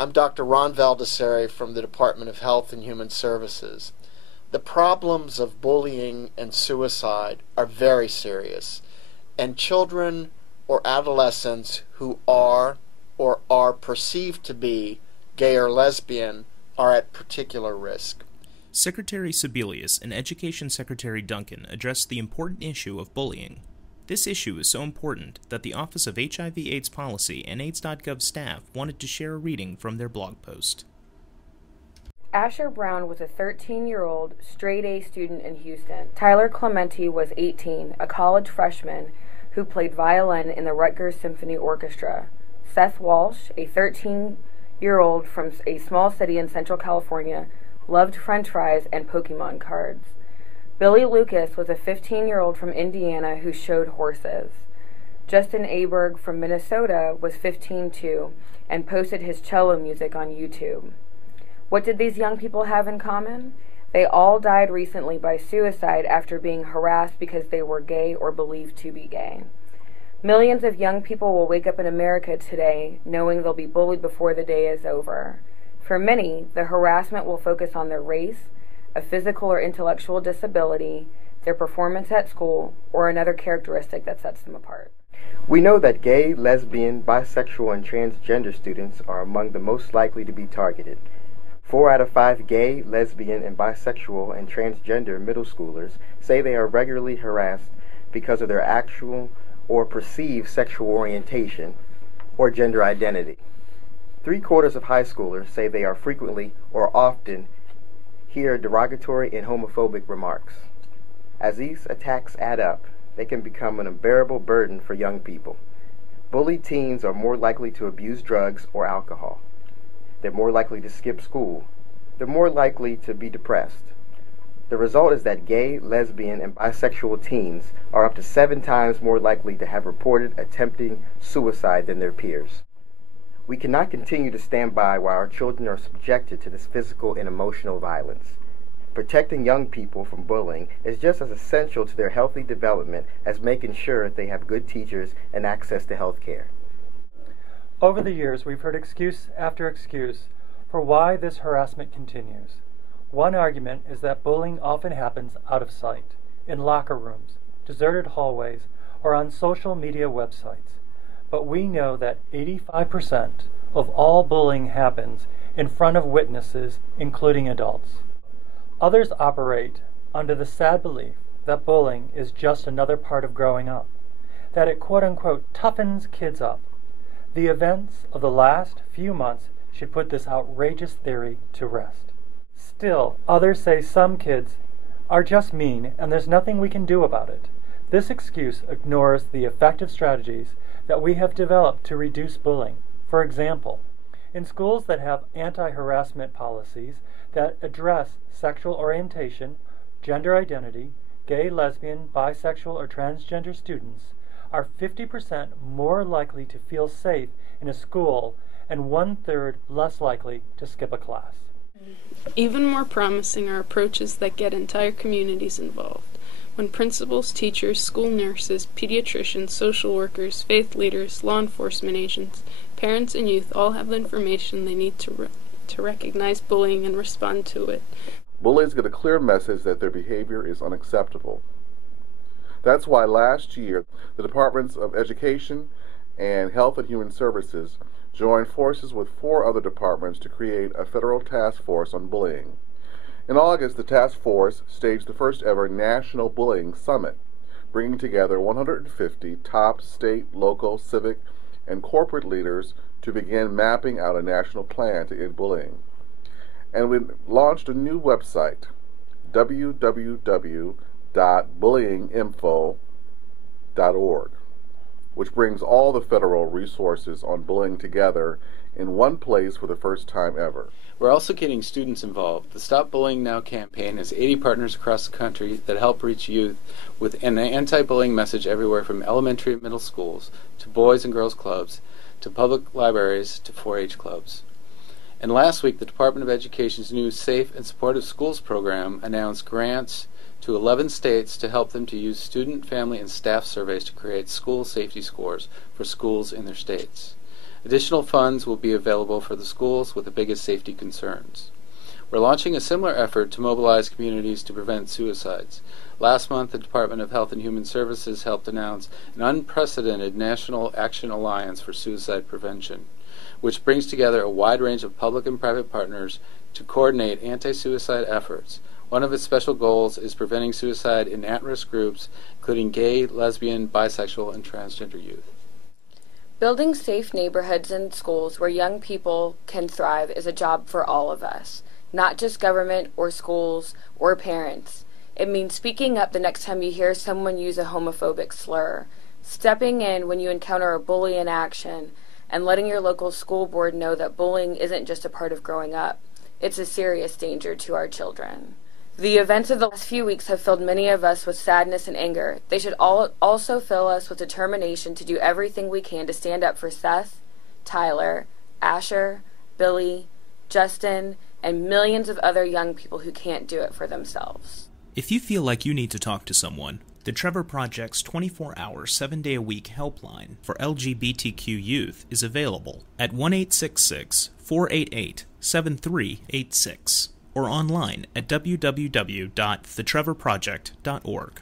I'm Dr. Ron Valdesari from the Department of Health and Human Services. The problems of bullying and suicide are very serious, and children or adolescents who are or are perceived to be gay or lesbian are at particular risk. Secretary Sebelius and Education Secretary Duncan addressed the important issue of bullying. This issue is so important that the Office of HIV/AIDS Policy and AIDS.gov staff wanted to share a reading from their blog post. Asher Brown was a 13-year-old straight-A student in Houston. Tyler Clementi was 18, a college freshman who played violin in the Rutgers Symphony Orchestra. Seth Walsh, a 13-year-old from a small city in Central California, loved French fries and Pokemon cards. Billy Lucas was a 15-year-old from Indiana who showed horses. Justin Aberg from Minnesota was 15 too and posted his cello music on YouTube. What did these young people have in common? They all died recently by suicide after being harassed because they were gay or believed to be gay. Millions of young people will wake up in America today knowing they'll be bullied before the day is over. For many, the harassment will focus on their race, a physical or intellectual disability, their performance at school, or another characteristic that sets them apart. We know that gay, lesbian, bisexual, and transgender students are among the most likely to be targeted. 4 out of 5 gay, lesbian, and bisexual and transgender middle schoolers say they are regularly harassed because of their actual or perceived sexual orientation or gender identity. 3/4 of high schoolers say they are frequently or often hear derogatory and homophobic remarks. As these attacks add up, they can become an unbearable burden for young people. Bullied teens are more likely to abuse drugs or alcohol. They're more likely to skip school. They're more likely to be depressed. The result is that gay, lesbian, and bisexual teens are up to 7 times more likely to have reported attempting suicide than their peers. We cannot continue to stand by while our children are subjected to this physical and emotional violence. Protecting young people from bullying is just as essential to their healthy development as making sure they have good teachers and access to health care. Over the years, we've heard excuse after excuse for why this harassment continues. One argument is that bullying often happens out of sight, in locker rooms, deserted hallways, or on social media websites. But we know that 85% of all bullying happens in front of witnesses, including adults. Others operate under the sad belief that bullying is just another part of growing up, that it quote-unquote toughens kids up. The events of the last few months should put this outrageous theory to rest. Still, others say some kids are just mean and there's nothing we can do about it. This excuse ignores the effective strategies that we have developed to reduce bullying. For example, in schools that have anti-harassment policies that address sexual orientation, gender identity, gay, lesbian, bisexual, or transgender students are 50% more likely to feel safe in a school and 1/3 less likely to skip a class. Even more promising are approaches that get entire communities involved. When principals, teachers, school nurses, pediatricians, social workers, faith leaders, law enforcement agents, parents, and youth all have the information they need to recognize bullying and respond to it. Bullies get a clear message that their behavior is unacceptable. That's why last year, the Departments of Education and Health and Human Services joined forces with 4 other departments to create a federal task force on bullying. In August, the task force staged the first ever National Bullying Summit, bringing together 150 top state, local, civic, and corporate leaders to begin mapping out a national plan to end bullying. And we launched a new website, www.bullyinginfo.org, which brings all the federal resources on bullying together in one place for the first time ever. We're also getting students involved. The Stop Bullying Now campaign has 80 partners across the country that help reach youth with an anti-bullying message everywhere from elementary and middle schools to boys and girls clubs to public libraries to 4-H clubs. And last week, the Department of Education's new Safe and Supportive Schools program announced grants to 11 states to help them to use student, family, and staff surveys to create school safety scores for schools in their states. Additional funds will be available for the schools with the biggest safety concerns. We're launching a similar effort to mobilize communities to prevent suicides. Last month, the Department of Health and Human Services helped announce an unprecedented National Action Alliance for Suicide Prevention, which brings together a wide range of public and private partners to coordinate anti-suicide efforts. One of its special goals is preventing suicide in at-risk groups, including gay, lesbian, bisexual, and transgender youth. Building safe neighborhoods and schools where young people can thrive is a job for all of us, not just government or schools or parents. It means speaking up the next time you hear someone use a homophobic slur, stepping in when you encounter a bully in action, and letting your local school board know that bullying isn't just a part of growing up. It's a serious danger to our children. The events of the last few weeks have filled many of us with sadness and anger. They should also fill us with determination to do everything we can to stand up for Seth, Tyler, Asher, Billy, Justin, and millions of other young people who can't do it for themselves. If you feel like you need to talk to someone, the Trevor Project's 24-hour, 7-day-a-week helpline for LGBTQ youth is available at 1-866-488-7386 or online at www.thetrevorproject.org.